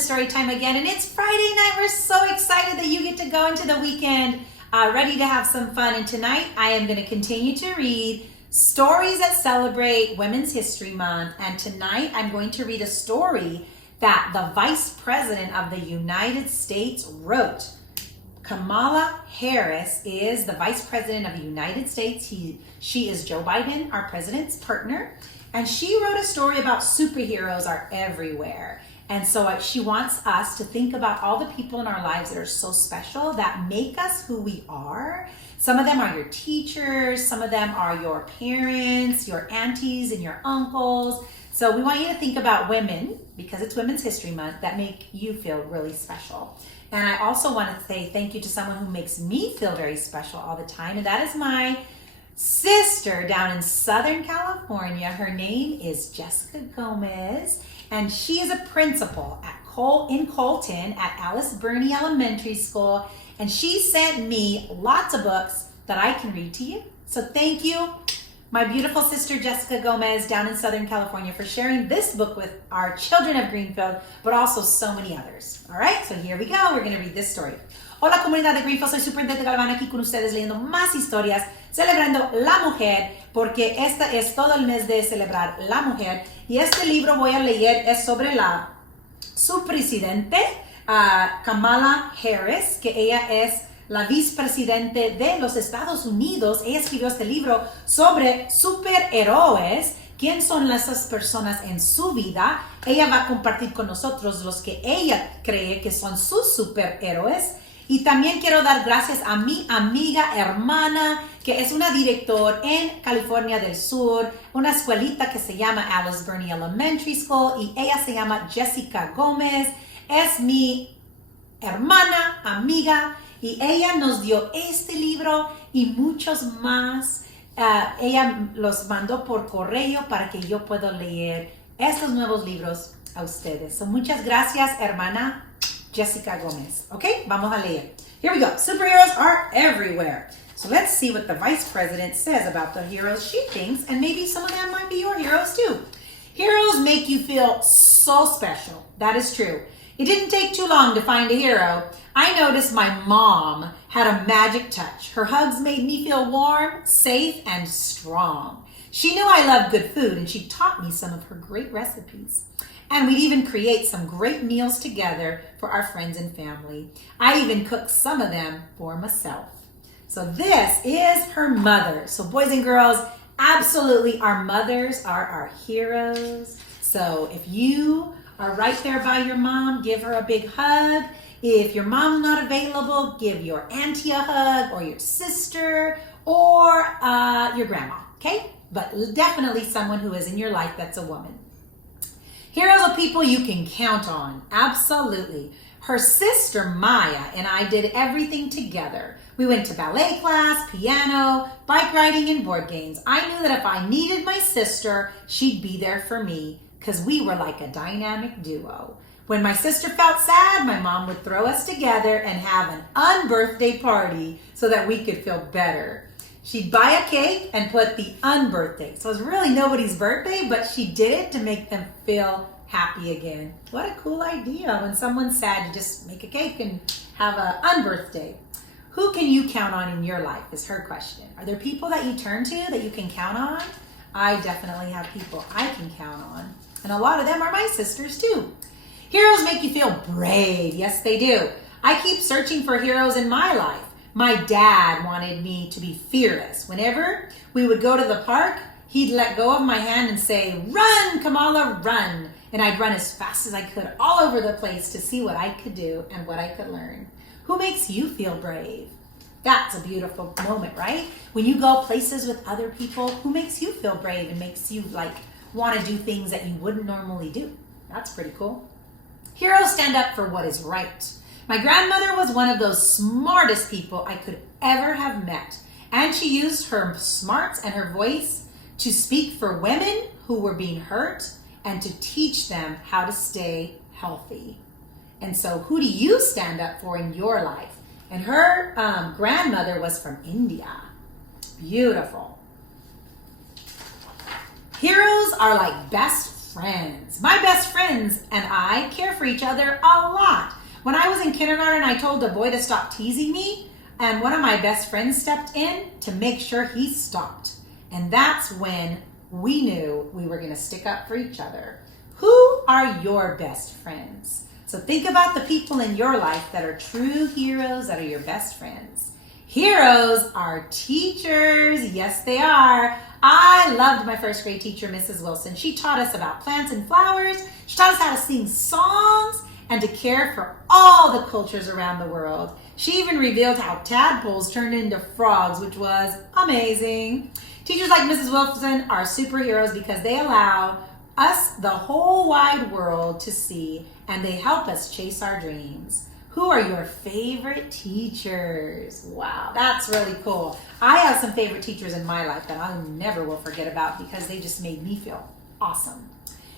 this story time again, and it's Friday night. We're so excited that you get to go into the weekend ready to have some fun. And tonight I am going to continue to read stories that celebrate Women's History Month. And tonight I'm going to read a story that the Vice President of the United States wrote. Kamala Harris is the Vice President of the United States. She is Joe Biden, our president's partner. And she wrote a story about superheroes are everywhere. And so she wants us to think about all the people in our lives that are so special, that make us who we are. Some of them are your teachers. Some of them are your parents, your aunties, and your uncles. So we want you to think about women, because it's Women's History Month, that make you feel really special. And I also want to say thank you to someone who makes me feel very special all the time, and that is my sister down in Southern California. Her name is Jessica Gomez, and she is a principal in Colton at Alice Burney Elementary School, and she sent me lots of books that I can read to you. So thank you, my beautiful sister Jessica Gomez down in Southern California, for sharing this book with our children of Greenfield, but also so many others. All right, so here we go. We're going to read this story. Hola, comunidad de Greenfield. Soy Superintendent Galvan aquí con ustedes leyendo más historias, celebrando la mujer, porque esta es todo el mes de celebrar la mujer. Y este libro voy a leer es sobre su presidente, Kamala Harris, que ella es la vicepresidente de los Estados Unidos. Ella escribió este libro sobre superhéroes. ¿Quién son esas personas en su vida? Ella va a compartir con nosotros los que ella cree que son sus superhéroes. Y también quiero dar gracias a mi amiga hermana, que es una directora en California del Sur, una escuelita que se llama Alice Burney Elementary School, y ella se llama Jessica Gómez. Es mi hermana, amiga, y ella nos dio este libro y muchos más. Ella los mandó por correo para que yo pueda leer estos nuevos libros a ustedes. So, muchas gracias, hermana Jessica Gomez. Okay, vamos a leer. Here we go. Superheroes are everywhere. So let's see what the Vice President says about the heroes she thinks, and maybe some of them might be your heroes too. Heroes make you feel so special. That is true. It didn't take too long to find a hero. I noticed my mom had a magic touch. Her hugs made me feel warm, safe, and strong. She knew I loved good food, and she taught me some of her great recipes. And we'd even create some great meals together for our friends and family. I even cooked some of them for myself. So this is her mother. So boys and girls, absolutely, our mothers are our heroes. So if you are right there by your mom, give her a big hug. If your mom's not available, give your auntie a hug, or your sister, or your grandma, okay? But definitely someone who is in your life that's a woman. Heroes are people you can count on. Absolutely. Her sister Maya and I did everything together. We went to ballet class, piano, bike riding, and board games. I knew that if I needed my sister, she'd be there for me, because we were like a dynamic duo. When my sister felt sad, my mom would throw us together and have an unbirthday party so that we could feel better. She'd buy a cake and put the unbirthday. So it was really nobody's birthday, but she did it to make them feel happy again. What a cool idea. When someone's sad, you just make a cake and have an unbirthday. Who can you count on in your life is her question. Are there people that you turn to that you can count on? I definitely have people I can count on. And a lot of them are my sisters too. Heroes make you feel brave. Yes, they do. I keep searching for heroes in my life. My dad wanted me to be fearless. Whenever we would go to the park, he'd let go of my hand and say, "Run, Kamala, run." And I'd run as fast as I could all over the place to see what I could do and what I could learn. Who makes you feel brave? That's a beautiful moment, right? When you go places with other people, who makes you feel brave and makes you want to do things that you wouldn't normally do? That's pretty cool. Heroes stand up for what is right. My grandmother was one of those smartest people I could ever have met. And she used her smarts and her voice to speak for women who were being hurt and to teach them how to stay healthy. And so who do you stand up for in your life? And her grandmother was from India. Beautiful. Heroes are like best friends. My best friends and I care for each other a lot. When I was in kindergarten, I told a boy to stop teasing me, and one of my best friends stepped in to make sure he stopped. And that's when we knew we were going to stick up for each other. Who are your best friends? So think about the people in your life that are true heroes, that are your best friends. Heroes are teachers. Yes, they are. I loved my first grade teacher, Mrs. Wilson. She taught us about plants and flowers. She taught us how to sing songs and to care for all the cultures around the world. She even revealed how tadpoles turned into frogs, which was amazing. Teachers like Mrs. Wilson are superheroes because they allow us the whole wide world to see, and they help us chase our dreams. Who are your favorite teachers? Wow, that's really cool. I have some favorite teachers in my life that I never will forget about because they just made me feel awesome.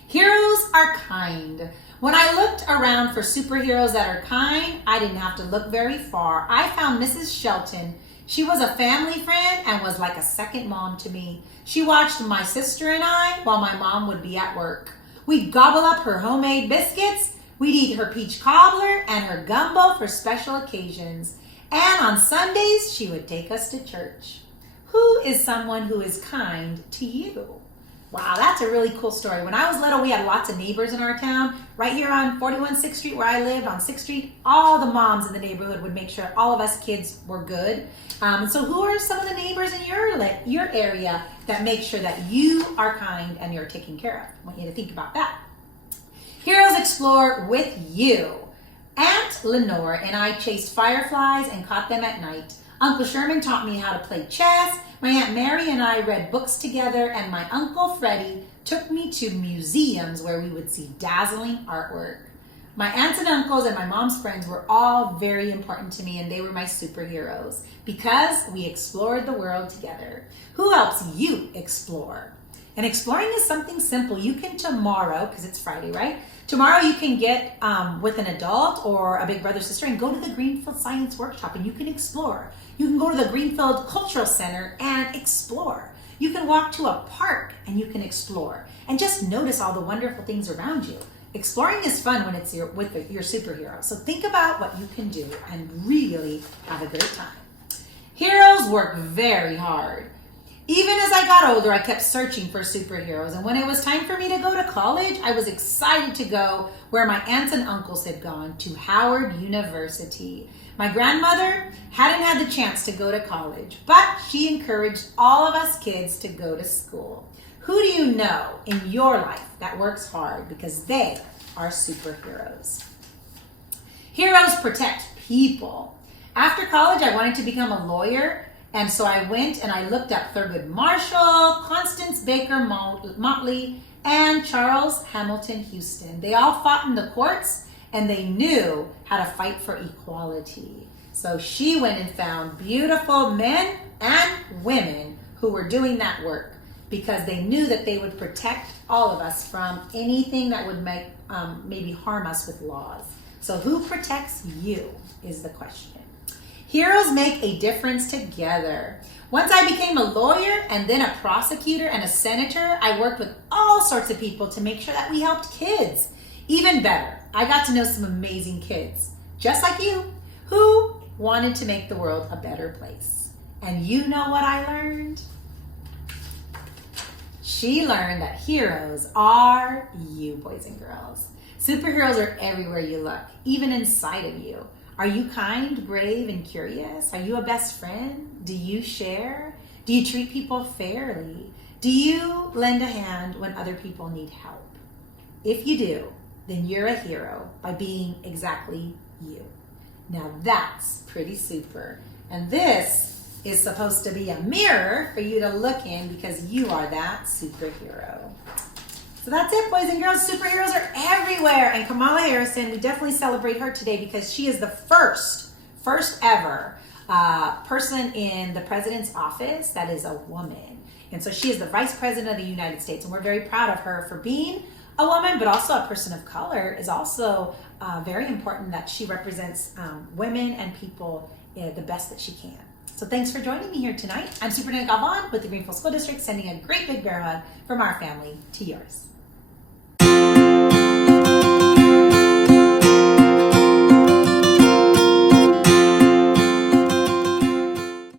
Heroes are kind. When I looked around for superheroes that are kind, I didn't have to look very far. I found Mrs. Shelton. She was a family friend and was like a second mom to me. She watched my sister and I while my mom would be at work. We'd gobble up her homemade biscuits. We'd eat her peach cobbler and her gumbo for special occasions. And on Sundays, she would take us to church. Who is someone who is kind to you? Wow, that's a really cool story. When I was little, we had lots of neighbors in our town. Right here on 41 6th Street where I lived, on 6th Street, all the moms in the neighborhood would make sure all of us kids were good. So who are some of the neighbors in your area that make sure that you are kind and you're taken care of? I want you to think about that. Heroes explore with you. Aunt Lenore and I chased fireflies and caught them at night. Uncle Sherman taught me how to play chess. My Aunt Mary and I read books together, and my Uncle Freddie took me to museums where we would see dazzling artwork. My aunts and uncles and my mom's friends were all very important to me, and they were my superheroes because we explored the world together. Who helps you explore? And exploring is something simple. You can tomorrow, because it's Friday, right? Tomorrow you can get with an adult or a big brother or sister and go to the Greenfield Science Workshop and you can explore. You can go to the Greenfield Cultural Center and explore. You can walk to a park and you can explore. And just notice all the wonderful things around you. Exploring is fun when it's your superhero. So think about what you can do and really have a great time. Heroes work very hard. Even as I got older, I kept searching for superheroes. And when it was time for me to go to college, I was excited to go where my aunts and uncles had gone, to Howard University. My grandmother hadn't had the chance to go to college, but she encouraged all of us kids to go to school. Who do you know in your life that works hard because they are superheroes? Heroes protect people. After college, I wanted to become a lawyer. And so I went and I looked up Thurgood Marshall, Constance Baker Motley, and Charles Hamilton Houston. They all fought in the courts and they knew how to fight for equality. So she went and found beautiful men and women who were doing that work because they knew that they would protect all of us from anything that would make maybe harm us with laws. So who protects you is the question. Heroes make a difference together. Once I became a lawyer and then a prosecutor and a senator, I worked with all sorts of people to make sure that we helped kids. Even better, I got to know some amazing kids, just like you, who wanted to make the world a better place. And you know what I learned? She learned that heroes are you, boys and girls. Superheroes are everywhere you look, even inside of you. Are you kind, brave, and curious? Are you a best friend? Do you share? Do you treat people fairly? Do you lend a hand when other people need help? If you do, then you're a hero by being exactly you. Now that's pretty super. And this is supposed to be a mirror for you to look in because you are that superhero. So that's it, boys and girls. Superheroes are everywhere. And Kamala Harrison, we definitely celebrate her today because she is the first ever person in the president's office that is a woman. And so she is the vice president of the United States. And we're very proud of her for being a woman, but also a person of color. Is also very important that she represents women and people the best that she can. So thanks for joining me here tonight. I'm Superintendent Galvan with the Greenfield School District, sending a great big bear hug from our family to yours.